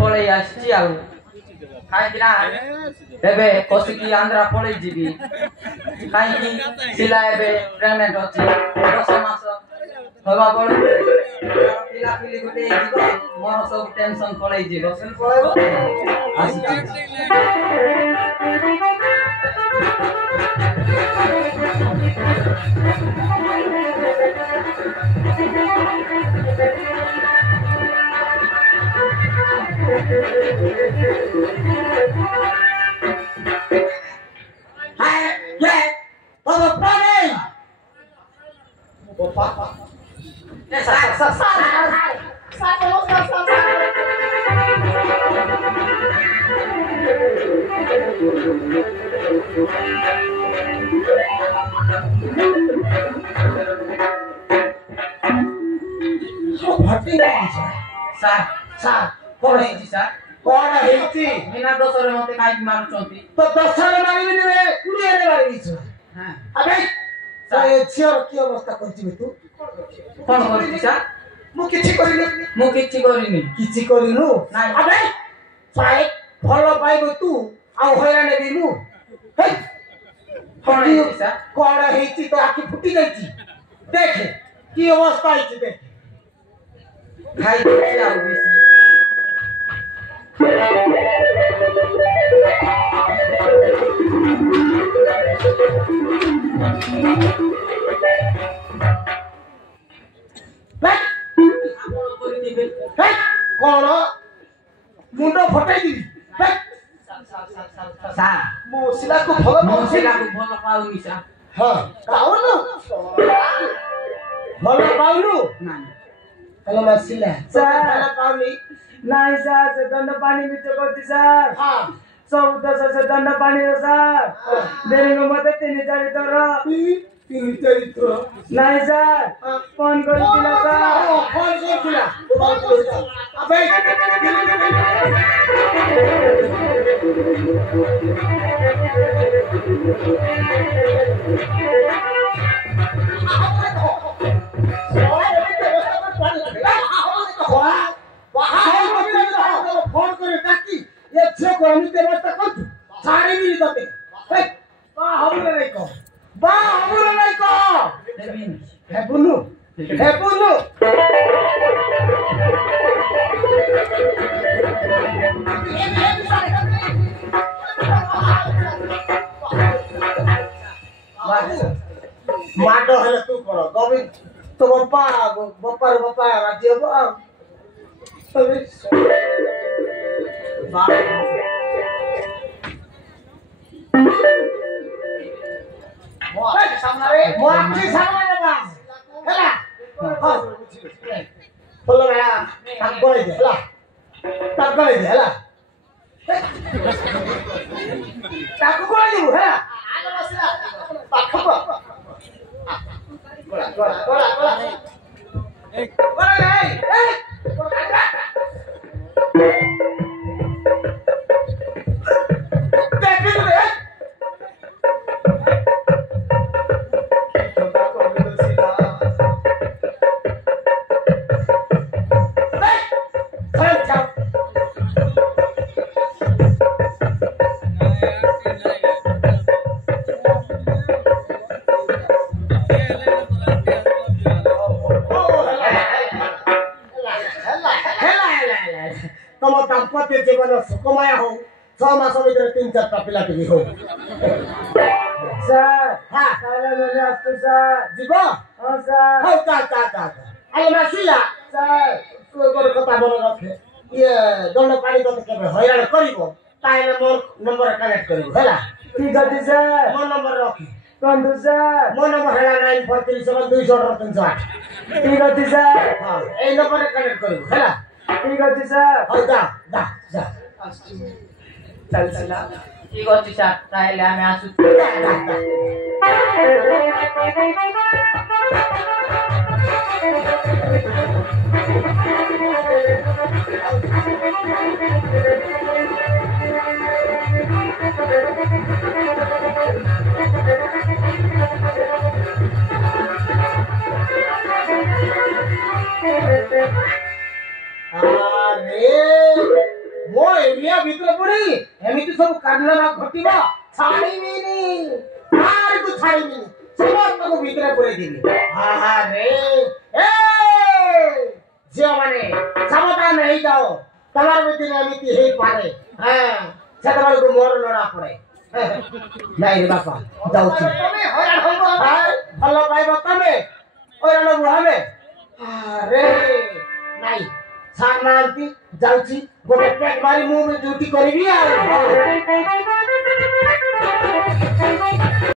ପଳେଇ ଆସିଛି ଆଉ କାହିଁକି ନା ଏବେ କଷିକି ଆନ୍ଧ୍ରା ପଳେଇ ଯିବି କାହିଁକି ଶିଲା ଏବେ ପ୍ରେଗନେଣ୍ଟ ଅଛି 10 ମାସ ହବା ବେଳକୁ ପିଲାପିଲି ଗୋଟେ ହେଇଯିବ ମୋର ସବୁ ଟେନସନ ପଳେଇ ଯିବ बिना दोषरे मते काई मारुचंती तो दोषरे मारिबि रे कुड़ियारे मारिबि छ हां अबे साए छियर की अवस्था करछि तू कोन करछि सा मु किछि करिनी किछि करिनु नाही अबे साए भलो पाइबो तू आ होया ने दिमु हे कोन हेछि सा कोन हेछि तो आखि फुटी जाईछि देख की अवस्था हेछि देख खाई छी आ बेसी कौन मुंडो फटाई दी मोसिला को भलो पाउनी सा हां काउनु भलो पाउनु नाही हेलो मसिला भलो पाउनी नाही सर से दंड पानी में चकोती सर हां सब से दंड पानी रो सर देरिंग मते तीन चरित्र नाही सर फोन करथिला सर फोन करथिला अबे फोन करे ताकि ये छे को हम ते व्यवस्था कर सारी मिली तते बा हमरे नहीं को हे बुनु माडो हेले तू करो गोविंद तो बप्पा राज्य हो सामने बा हेला बोलो ना तक गई दे हेला तक गई दे हेला आलो बसला पाखबो गोला एक गोला नहीं तम दाम्पत्य जीवन सुखमय हो 6 मास भीतर 3-4 पिला टिवी हो सर हां काला मेरे आस्तु सर जीवा हां सर हो का आले मासिला सर तू एकर कथा मन रखे ये दंड पानी तो केबे हैरान करिवो ताइले मोर नंबर कनेक्ट करिवो हैला ठीक अछि सर मोर नंबर रखी बंधु सर मोर नंबर हैला 943728 ठीक अछि सर हां ए नंबर कनेक्ट करिवो हैला ठीक अछि सर हो जा चल ठीक अछि सर ताइले आमे आसु अरे ଏରିଆ ଭିତରେ ପଡି ଏମିତି ସବୁ କାରନାମା ଘଟିବ ଛାଡ଼ିବିନି କାହାକୁ ଛାଡ଼ିବିନି ସମସ୍ତଙ୍କୁ ଭିତରେ ପୁରେଇଦେବି ଆରେ ଏ ଝିଅ ମାନେ ସାବଧାନ ହେଇଯାଅ ତମର ଭିତରେ ଏମିତି ହେଇପାରେ ସେତେବେଳକୁ ମୋର ଲড়ା ପଡେ ନାଇଁ ରେ ବାପା ଯାଉଛି ଭଲ ପାଇବ ତମେ ହଇରାଣ ବୁହାବେ ଆରେ ନାଇଁ ସାର୍ ନାହାନ୍ତି ଯାଉଛି ଗୋଟେ ପେଟ ମାରି ମୁଁ ଡ୍ୟୁଟି କରିବି ଆଉ